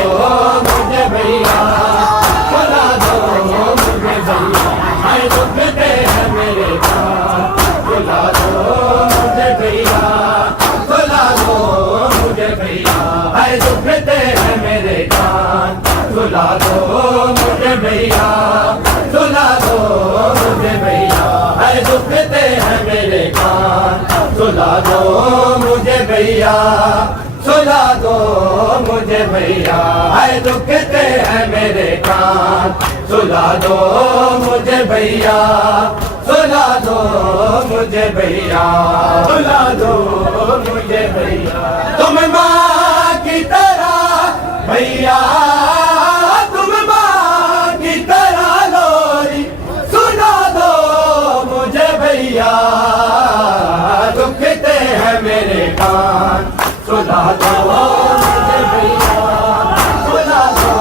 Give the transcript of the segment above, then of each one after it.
दो मुझे भैया, सुला दो मुझे भैया, हाय दुखते हैं मेरे कान, सुला दो मुझे भैया, सुला दो मुझे भैया, हाय दुखते हैं मेरे कान, सुला दो मुझे भैया, सुला दो मुझे भैया, हाय दुखते हैं मेरे कान, सुला दो मुझे भैया, सुला दो मुझे भैया, हाय दुखते हैं मेरे कान, सुला दो मुझे भैया, सुला दो मुझे भैया, सुला दो मुझे भैया। तुम माँ की तरह भैया, तुम माँ की तरह लोरी सुना दो मुझे भैया, दुखते हैं मेरे कान, सुला दो मुझे भैया, सुला दो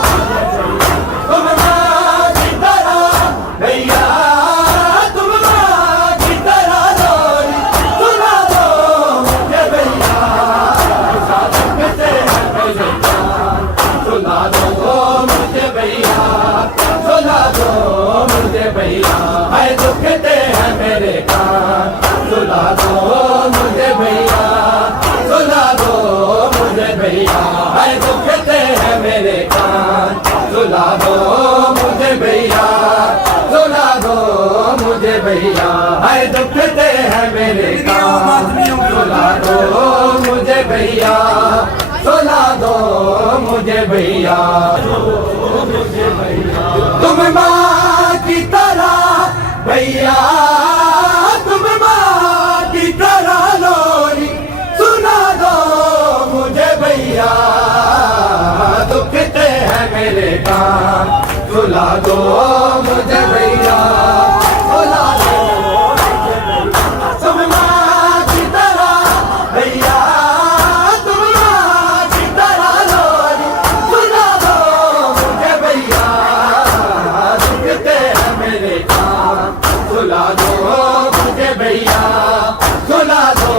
मुझे भैया। तुम माँ की तरह भैया, तुम माँ की तरह लोरी सुना दो मुझे भैया, दुखते हैं मेरे कान, सुला दो मुझे भैया, सुला दो मुझे भैया, हाय दुखते हैं मेरे कान, सुला दो मुझे भैया, सुला दो मुझे भैया, हाय दुखते हैं मेरे कान, सुला दो मुझे भैया, सुला दो मुझे भैया, हाय दुखते हैं मेरे कान, सुला दो मुझे भैया, सुला दो मुझे भैया, तुम माँ की तरह भैया, तुम माँ की तरह लोरी सुना दो मुझे भैया, दुखते हैं मेरे कान, सुला दो मुझे भैया, सुला दो मुझे भैया। तुम माँ की तरह भैया, तुम माँ की तरह लोरी सुना दो मुझे भैया, दुखते हैं मेरे कान, सुला दो मुझे भैया, सुला दो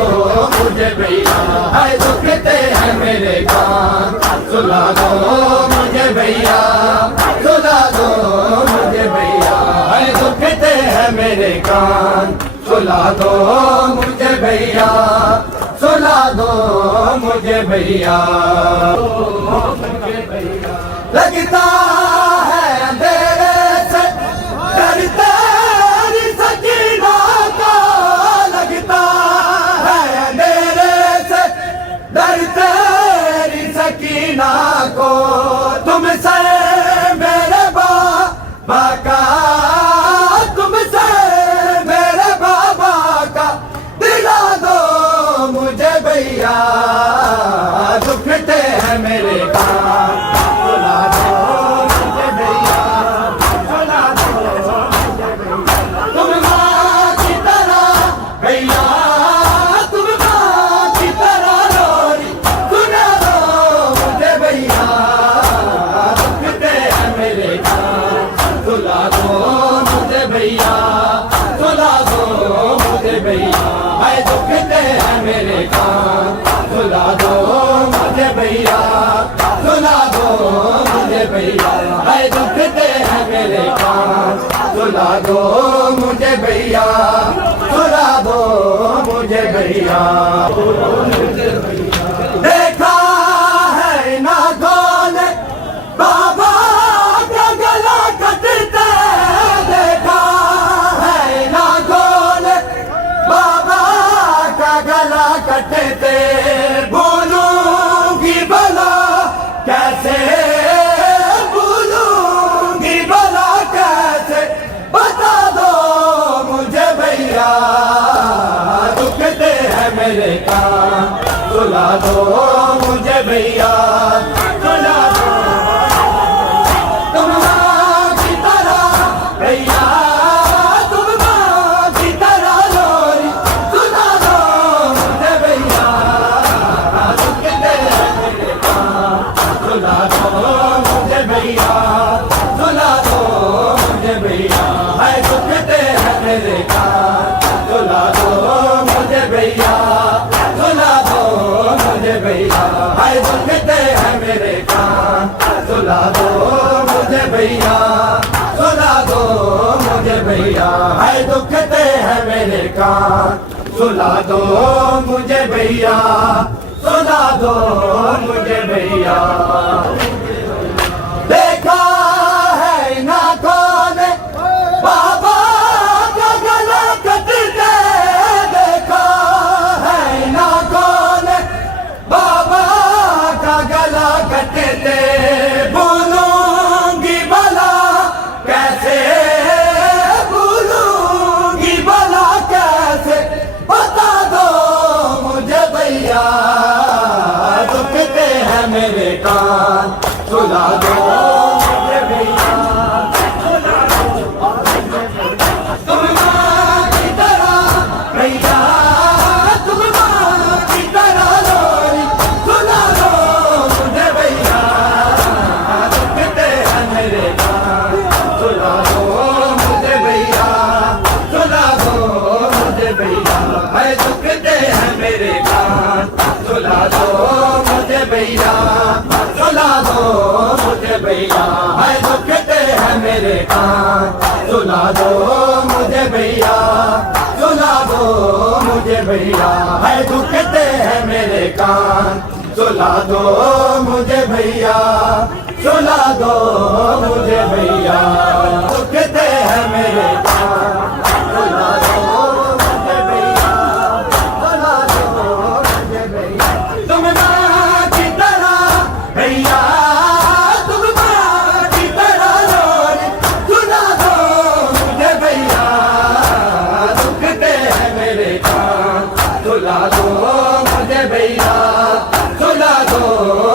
मुझे भैया, हाय दुखते हैं मेरे कान, सुला दो मुझे भैया, सुला दो मुझे भैया, हाय दुखते हैं मेरे कान, सुला दो मुझे भैया, सुला दो मुझे भैया, लगता है अंधेरे से डरते सकीना को, लगता है अंधेरे से डरते सकीना को, तुमसे मेरे बाबा का, तुमसे मेरे बाबा का दिला दो मुझे भैया, दुखते हैं मेरे कान, सुला दो मुझे भैया, सुला दो मुझे भैया। तुम माँ की तरह भैया, तुम माँ की तरह लोरी सुना दो मुझे भैया, दुखते हैं मेरे कान, सुला दो मुझे भैया, सुला दो मुझे भैया, हाय दुखते हैं मेरे कान, सुला दो मुझे भैया, सुला दो मुझे भैया, हाय दुखते हैं मेरे कान, सुला दो मुझे भैया, सुला दो मुझे भैया। देखा है ना कौन बाबा का गला कटते, देखा है ना कौन बाबा का गला कटते, बोलूंगी भला कैसे, बोलूंगी भला कैसे, बता दो मुझे भैया, दुखते हैं मेरे कान, सुला दो मुझे भैया, सुला दो। तुम माँ की तरह भैया, तुम माँ की तरह लोरी सुना दो मुझे भैया, दुखते हैं मेरे कान, सुला दो मुझे भैया, सुला दो मुझे भैया, हाय दुखते हैं मेरे कान, सुला दो मुझे भैया, सुला दो मुझे भैया, हाय दुखते हैं मेरे कान। कान सुला दो मुझे भैया सुला दो मुझे भैया देखा है ना कौन बाबा का गला कटते देखा है ना कौन बाबा का गला कटते भूलूंगी भला कैसे भूलूंगी भला कैसे बता दो मुझे भैया दुखते हैं मेरे कान सुला दो मुझे भैया तुम माँ की तरह भैया तुम माँ की तरह लोरी सुला दो मुझे भैया दुखते हैं मेरे कान सुला दो मुझे भैया सुला दो मुझे भैया है दुखते हैं मेरे कान सुला दो मुझे भैया सुला दो मुझे भैया है दुखते हैं मेरे कान सुला दो मुझे भैया सुला दो मुझे भैया है दुखते हैं मेरे कान सुला दो मुझे भैया सुला दो मुझे भैया दुखते हैं मेरे कान सुला दो मुझे भैया सुला दो मुझे भैया तुम माँ की तरह भैया तुम माँ की तरह लोरी सुला दो मुझे भैया दुखते हैं मेरे कान सुला दो मुझे भैया सुला दो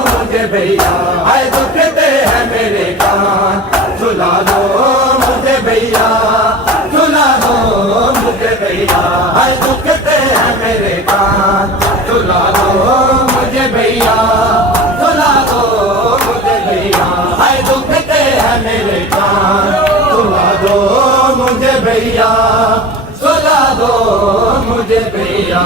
मुझे भैया है दुखते हैं मेरे कान सुला दो मुझे भैया सुला दो मुझे भैया है दुखते हैं मेरे कान सुला दो मुझे भैया सुला दो मुझे भैया है दुखते हैं मेरे कान सुला दो मुझे भैया सुला दो मुझे भैया